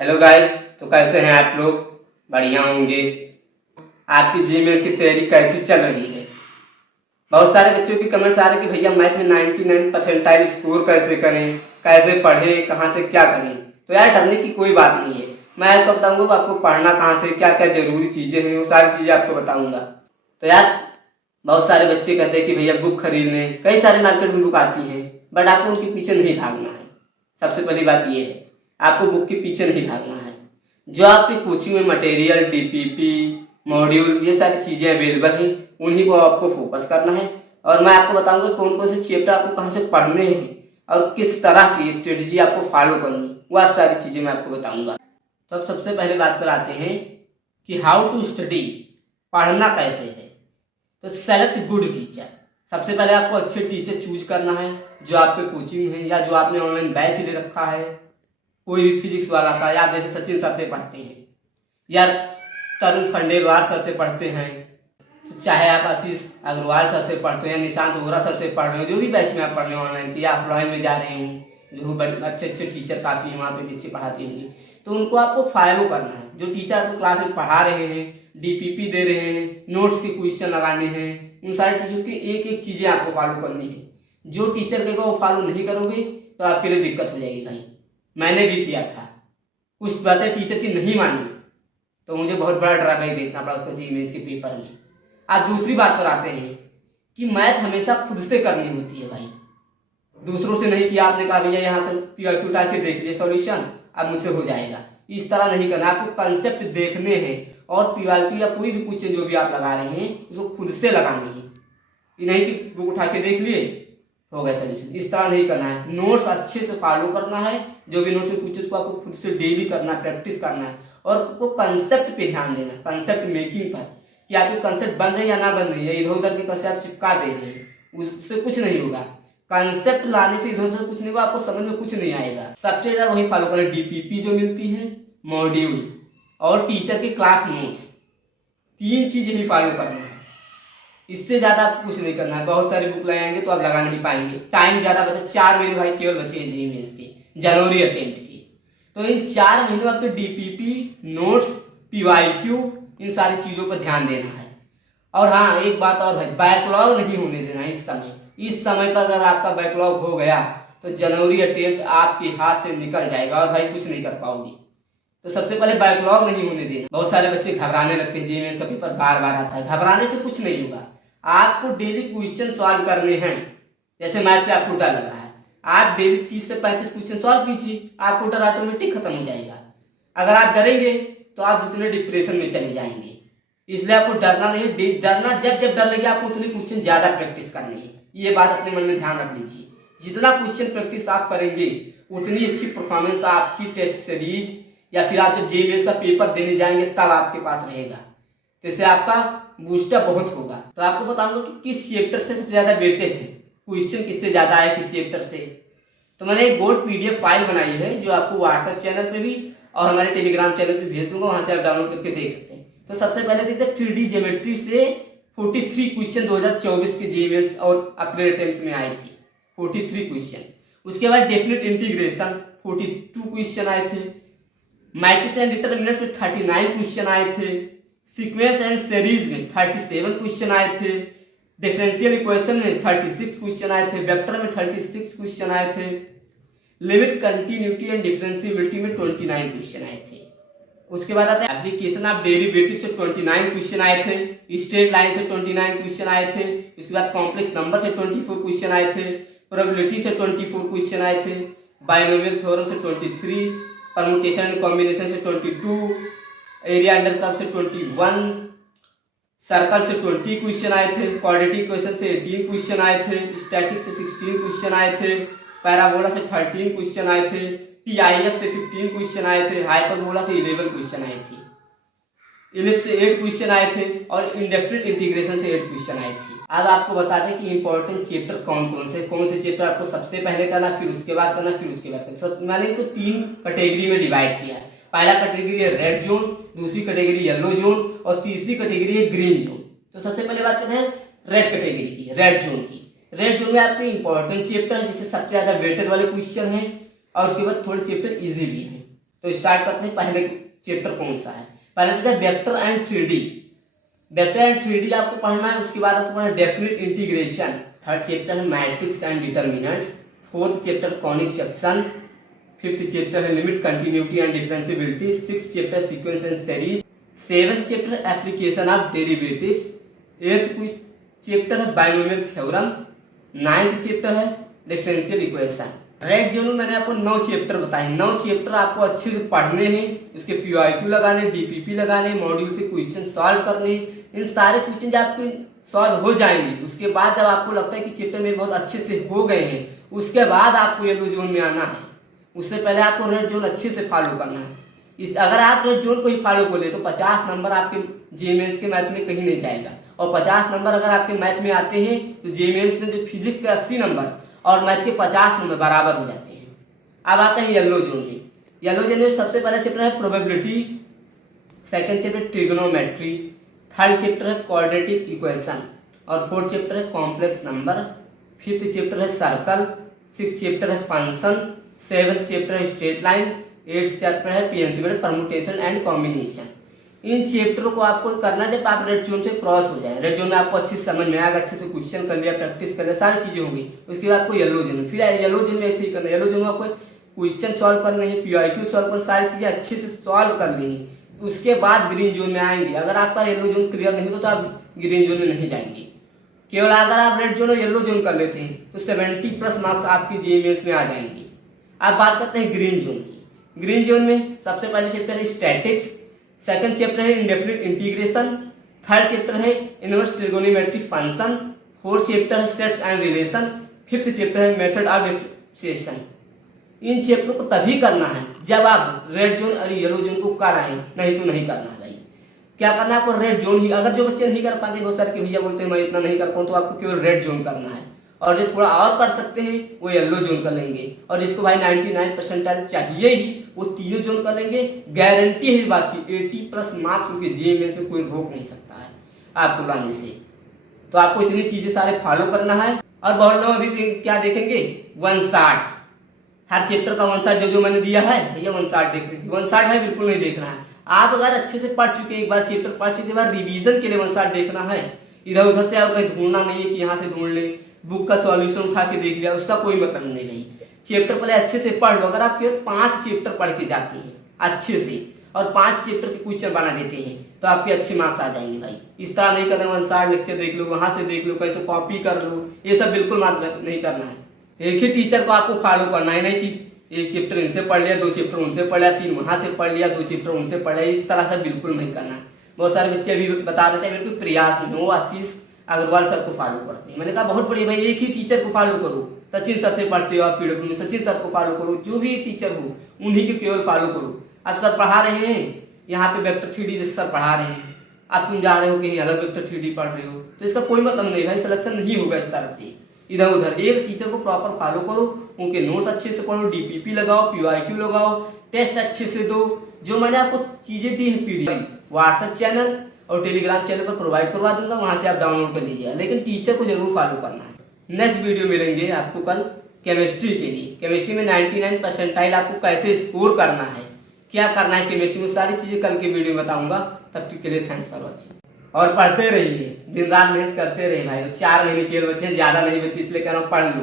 Hello guys, तो कैसे हैं आप लोग? बढ़िया होंगे। आपकी जीमेल की तैयारी कैसी चल रही है? बहुत सारे बच्चों की कमेंट्स आ रहे कि भैया मैथ में 99 परसेंटाइल स्कोर कैसे करें, कैसे पढ़ें, कहाँ से क्या करें। तो यार डरने की कोई बात नहीं है। मैं आपको बताऊंगा कि आपको पढ़ना कहाँ से, क्या क्या जरूरी चीज़ें हैं, वो सारी चीज़ें आपको बताऊंगा। तो यार बहुत सारे बच्चे कहते हैं कि भैया बुक खरीद लें, कई सारे मार्केट में बुक आती हैं, बट आपको उनके पीछे नहीं भागना है। सबसे पहली बात ये है, आपको बुक के पीछे नहीं भागना है। जो आपकी कोचिंग में मटेरियल, डीपीपी, मॉड्यूल, ये सारी चीज़ें अवेलेबल हैं, उन्हीं को आपको फोकस करना है। और मैं आपको बताऊंगा कौन कौन से चैप्टर आपको कहाँ से पढ़ने हैं और किस तरह की स्ट्रेटजी आपको फॉलो करनी है, वह सारी चीज़ें मैं आपको बताऊंगा। तो अब सबसे पहले बात पर आते हैं कि हाउ टू स्टडी, पढ़ना कैसे है। तो सेलेक्ट गुड टीचर। सबसे पहले आपको अच्छे टीचर चूज करना है जो आपके कोचिंग है या जो आपने ऑनलाइन बैच ले रखा है, कोई भी फिजिक्स वाला का, या जैसे सचिन सर से पढ़ते हैं या तरुण खंडेलवाल सर से पढ़ते हैं, चाहे आप आशीष अग्रवाल सर से पढ़ते हैं या निशांत ओगरा सर से पढ़ रहे हो, जो भी बैच में आप पढ़ रहे हो ऑनलाइन की या ऑफलाइन में जा रहे हो, जो बड़े अच्छे अच्छे टीचर काफ़ी हैं वहाँ पे बच्चे पढ़ाते होंगे, तो उनको आपको फॉलो करना है। जो टीचर आपको क्लास में पढ़ा रहे हैं, डीपीपी दे रहे हैं, नोट्स के क्वेश्चन लगाने हैं, उन सारी चीज़ों की एक एक चीज़ें आपको फॉलो करनी है। जो टीचर कहेगा वो फॉलो नहीं करोगे तो आपके लिए दिक्कत हो जाएगी भाई। मैंने भी किया था, कुछ बातें टीचर की नहीं मानी तो मुझे बहुत बड़ा ड्राबैक देखना पड़ा उसको जीमेल के पेपर में। आज दूसरी बात पर आते हैं कि मैथ हमेशा खुद से करनी होती है भाई, दूसरों से नहीं किया। आपने कहा भैया यहाँ पर पीआईक्यू उठा के देख लिया सॉल्यूशन, अब मुझसे हो जाएगा, इस तरह नहीं करना। आपको कंसेप्ट देखने हैं और पीआईक्यू या कोई भी क्वेश्चन जो भी आप लगा रहे हैं उसको खुद से लगानी है। ये नहीं कि बुक उठा के देख लिए हो गया सोल्यूशन, इस तरह नहीं करना है। नोट्स अच्छे से फॉलो करना है, जो भी नोट्स में पूछे उसको आपको खुद से डेली करना है, प्रैक्टिस करना है। और आपको कंसेप्ट पे ध्यान देना, कंसेप्ट मेकिंग पर, कि आपके कंसेप्ट बन रहे हैं या ना बन रहे हैं, इधर उधर के कंसेप्ट चिपका दे रहे हैं, उससे कुछ नहीं होगा। कंसेप्ट लाने से इधर उधर कुछ नहीं होगा, आपको समझ में कुछ नहीं आएगा। सबसे ज्यादा वही फॉलो करना, डीपीपी जो मिलती है, मॉड्यूल और टीचर के क्लास नोट्स, तीन चीजें ही फॉलो करना है। इससे ज्यादा आपको कुछ नहीं करना है। बहुत सारी बुक लगाएंगे तो आप लगा नहीं पाएंगे, टाइम ज्यादा बचा। 4 महीने भाई केवल बचे हैं जीएमएस के, जनवरी अटेम्प्ट की। तो इन 4 महीनों आपके डीपीपी, नोट्स, पीवाईक्यू, इन सारी चीजों पर ध्यान देना है। और हाँ एक बात और भाई, बैकलॉग नहीं होने देना इस समय। इस समय पर अगर आपका बैकलॉग हो गया तो जनवरी अटेम्प्ट आपके हाथ से निकल जाएगा और भाई कुछ नहीं कर पाओगे। तो सबसे पहले बैकलॉग नहीं होने देना। बहुत सारे बच्चे घबराने लगते हैं, जीएमएस का पेपर बार बार आता है, घबराने से कुछ नहीं होगा। आपको डेली क्वेश्चन सॉल्व करने हैं। जैसे मैथ से आपको डर लग रहा है, आप डेली 30 से 35 क्वेश्चन सॉल्व कीजिए, आपको डर ऑटोमेटिक खत्म हो जाएगा। अगर आप डरेंगे तो आप जितने डिप्रेशन में चले जाएंगे, इसलिए आपको डरना नहीं। डरना जब जब डर लगे आपको उतने क्वेश्चन ज्यादा प्रैक्टिस करनी है। ये बात अपने मन में ध्यान रख लीजिए। जितना क्वेश्चन प्रैक्टिस आप करेंगे उतनी अच्छी परफॉर्मेंस आपकी टेस्ट सीरीज या फिर आप जब जेईएस का पेपर देने जाएंगे तब आपके पास रहेगा। तो इससे आपका बूस्टअप बहुत होगा। तो आपको बताऊंगा कि किस चैप्टर से सबसे ज्यादा वेटेज है, क्वेश्चन किससे ज्यादा है किस चैप्टर से। तो मैंने एक बोर्ड पीडीएफ फाइल बनाई है जो आपको व्हाट्सएप चैनल पे भी और हमारे टेलीग्राम चैनल पे भेज दूंगा, वहां से आप डाउनलोड करके देख सकते हैं। तो सबसे पहले देखते हैं 3D ज्योमेट्री से 43 क्वेश्चन 2024 के जीएमएस और अपने अटेम्प्ट्स में आई थी, 43 क्वेश्चन। उसके बाद डेफिनेट इंटीग्रेशन 42 क्वेश्चन आए थे। मैट्रिक्स एंड डिटरमिनेंट्स में 39 क्वेश्चन आए थे। सीक्वेंस एंड सीरीज में 37 क्वेश्चन आए थे। डिफरेंशियल इक्वेशन में 36 क्वेश्चन आए थे। वेक्टर में 36 क्वेश्चन आए थे। लिमिट, कंटिन्यूटी एंड डिफरेंशिएबिलिटी में 29 क्वेश्चन आए थे। उसके बाद आता है एप्लीकेशन ऑफ डेरिवेटिव से 29 क्वेश्चन आए थे। स्ट्रेट लाइन से 29 क्वेश्चन आए थे। उसके बाद कॉम्प्लेक्स नंबर से 24 क्वेश्चन आए थे। प्रोबेबिलिटी से 24 क्वेश्चन आए थे। बाइनोमियल थ्योरम से 23, परम्यूटेशन एंड कॉम्बिनेशन से 22, एरिया अंडर कर्व से 21, सर्कल से 20 क्वेश्चन आए थे। क्वाड्रेटिक इक्वेशन से 18 क्वेश्चन आए थे। स्टैटिक से 16 क्वेश्चन आए थे। पैराबोला से 13 क्वेश्चन आए थे। टीआईएफ से 15 क्वेश्चन आए थे। हाइपरबोला से 11 क्वेश्चन आए थे। इलिप्स से 8 क्वेश्चन आए थे और इंडेफिनिट इंटीग्रेशन से 8 क्वेश्चन आए थे। अब आपको बता दें कि इंपॉर्टेंट चैप्टर कौन से चैप्टर आपको सबसे पहले करना, फिर उसके बाद करना, फिर उसके बाद करना। मैंने इनको 3 कैटेगरी में डिवाइड किया है। पहला कैटेगरी है रेड जोन, दूसरी कैटेगरी येलो जोन और तीसरी कैटेगरी है ग्रीन जोन। तो सबसे पहले बात करते हैं रेड कैटेगरी की, रेड जोन की। रेड जोन में आपके इंपॉर्टेंट चैप्टर है जिससे सबसे ज्यादा वेटेड वाले क्वेश्चन हैं और उसके बाद थोड़े चैप्टर इजी भी हैं। तो स्टार्ट करते हैं, पहले चैप्टर कौन सा है। पहले चैप्टर है vector and 3D। Vector and 3D आपको पढ़ना है। उसके बाद आपको पढ़ना है डेफिनिट इंटीग्रेशन। थर्ड चैप्टर है matrix and determinants. Fourth chapter conic section. Fifth chapter है limit continuity and differentiability. Six chapter sequence and series. Seventh chapter application of derivative. Eighth chapter है बाइनोमियल थ्योरम। नाइन्थ चैप्टर है differential equation. Red zone में मैंने आपको 9 chapter बताए। 9 chapter आपको अच्छे से पढ़ने हैं। उसके PYQ लगाने, DPP लगाने, मॉड्यूल से क्वेश्चन सॉल्व करने। इन सारे क्वेश्चन आपको सॉल्व हो जाएंगे। उसके बाद जब आपको लगता है कि चैप्टर मेरे बहुत अच्छे से हो गए हैं, उसके बाद आपको येलो जोन में आना है। उससे पहले आपको रेड जोन अच्छे से फॉलो करना है। अगर आप रेड जोन को ही फॉलो कर ले तो 50 नंबर आपके GMS के मैथ में कहीं नहीं जाएगा। और 50 नंबर अगर आपके मैथ में आते हैं तो GMS में जो फिजिक्स के 80 नंबर और मैथ के 50 नंबर बराबर हो जाते हैं। अब आते हैं येलो जोन में। येलो जोन में सबसे पहला चैप्टर है probability. Second chapter trigonometry. Third chapter है क्वाड्रेटिक इक्वेशन। और फोर्थ चैप्टर है कॉम्प्लेक्स नंबर। फिफ्थ चैप्टर है सर्कल। सिक्स चैप्टर है फंक्शन। सेवंथ चैप्टर है स्ट्रेट लाइन। एट्थ चैप्टर है PNC परमुटेशन एंड कॉम्बिनेशन। इन चैप्टरों को आपको करना जब आप रेड जोन से क्रॉस हो जाए। रेड जोन में आपको अच्छी समझ में आएगा, अच्छे से क्वेश्चन कर लिया, प्रैक्टिस कर लिया, सारी चीजें होंगी। उसके बाद आपको येलो जोन, फिर येलो जोन में ऐसे ही करना है। येलो जोन में आपको क्वेश्चन सॉल्व करने हैं, PYQ सॉल्व कर, सारी चीजें अच्छे से सॉल्व कर लेंगे। तो उसके बाद ग्रीन जोन में आएंगे। अगर आपका येलो जोन क्लियर नहीं हो तो आप ग्रीन जोन में नहीं जाएंगे। केवल अगर आप रेड जोन और येलो जोन कर लेते हैं तो 70+ मार्क्स आपकी GMS में आ जाएंगे। अब बात करते हैं ग्रीन जोन की। ग्रीन जोन में सबसे पहले चैप्टर है स्टैटिक्स। सेकंड चैप्टर है इंडेफिनिट इंटीग्रेशन। थर्ड चैप्टर है inverse trigonometric function. Fourth chapter है sets and relation. Fifth chapter है मेथड ऑफ डिफरेंशिएशन। इन चैप्टर को तभी करना है जब आप रेड जोन और येलो जोन को कर आए, नहीं तो नहीं करना है भाई। क्या करना है आपको रेड जोन ही। अगर जो बच्चे नहीं कर पाते, बहुत सारे भैया बोलते हैं मैं इतना नहीं कर पाऊँ, तो आपको केवल रेड जोन करना है। और जो थोड़ा और कर सकते हैं वो येलो जोन कर लेंगे। और जिसको भाई 99 परसेंटाइल चाहिए ही वो तीनों जोन कर लेंगे। गारंटी है इस बात की 80+ मार्क्स उनके GMS में कोई रोक नहीं सकता है आपको लाने से। तो आपको इतनी चीजें सारे फॉलो करना है। और बहुत लोग अभी क्या देखेंगे, 1 शॉट। हर चैप्टर का 1 शॉट जो मैंने दिया है भैया 1 शॉट देख लेंगे। 1 शॉट है बिल्कुल नहीं देखना है। आप अगर अच्छे से पढ़ चुके, एक बार चैप्टर पढ़ चुके, बाद रिवीजन के लिए 1 शॉट देखना है। इधर उधर से आपको ढूंढना नहीं है कि यहाँ से ढूंढ ले, बुक का सॉल्यूशन उठा के देख लिया, उसका कोई मतलब नहीं भाई। चैप्टर पहले अच्छे से पढ़ लो। अगर आप केवल 5 चैप्टर पढ़ के जाते हैं अच्छे से और 5 चैप्टर के क्वेश्चन बना देते हैं तो आपके अच्छे मार्क्स आ जाएंगे भाई। इस तरह नहीं करना 1 शॉट लेक्चर देख लो, वहां से देख लो, कैसे कॉपी कर लो, ये सब बिल्कुल नहीं करना है। एक ही टीचर को आपको फॉलो करना है, नहीं कि एक चैप्टर इनसे पढ़ लिया, 2 चैप्टर उनसे पढ़ लिया, 3 वहां से पढ़ लिया, 2 चैप्टर उनसे पढ़ लिया। इस तरह से बिल्कुल नहीं करना। बहुत सारे बच्चे अभी बता देते हैं बिल्कुल प्रयास में, वो आशीष अग्रवाल सर को फॉलो करते हैं। मैंने कहा बहुत बढ़िया भाई, एक ही टीचर को फॉलो करो। सचिन सर से पढ़ते हो आप PW में, सचिन सर को फॉलो करो। जो भी टीचर हो उन्हीं को केवल फॉलो करो। अब सर पढ़ा रहे हैं यहाँ पे वेक्टर 3D जैसे सर पढ़ा रहे हैं, अब तुम जा रहे हो कहीं अलग वेक्टर 3D पढ़ रहे हो, तो इसका कोई मतलब नहीं भाई, सिलेक्शन नहीं होगा इस तरह से इधर उधर। एक टीचर को प्रॉपर फॉलो करो, उनके नोट्स अच्छे से पढ़ो, DPP लगाओ, PYQ लगाओ, टेस्ट अच्छे से दो। जो मैंने आपको चीजें दी है PDF व्हाट्सएप चैनल और टेलीग्राम चैनल पर प्रोवाइड करवा दूंगा, वहां से आप डाउनलोड कर लीजिए। लेकिन टीचर को जरूर फॉलो करना है। नेक्स्ट वीडियो मिलेंगे आपको कल केमिस्ट्री के लिए। केमिस्ट्री में 99 परसेंटाइल आपको कैसे स्कोर करना है, क्या करना है केमिस्ट्री में, सारी चीजें कल के वीडियो में बताऊंगा। तब तक के लिए थैंक्स फॉर वॉचिंग। और पढ़ते रहिए, दिन रात मेहनत करते रहिए भाई। 4 महीने केवल बचे हैं, ज्यादा नहीं बचे, इसलिए कह रहा हूँ पढ़ लो।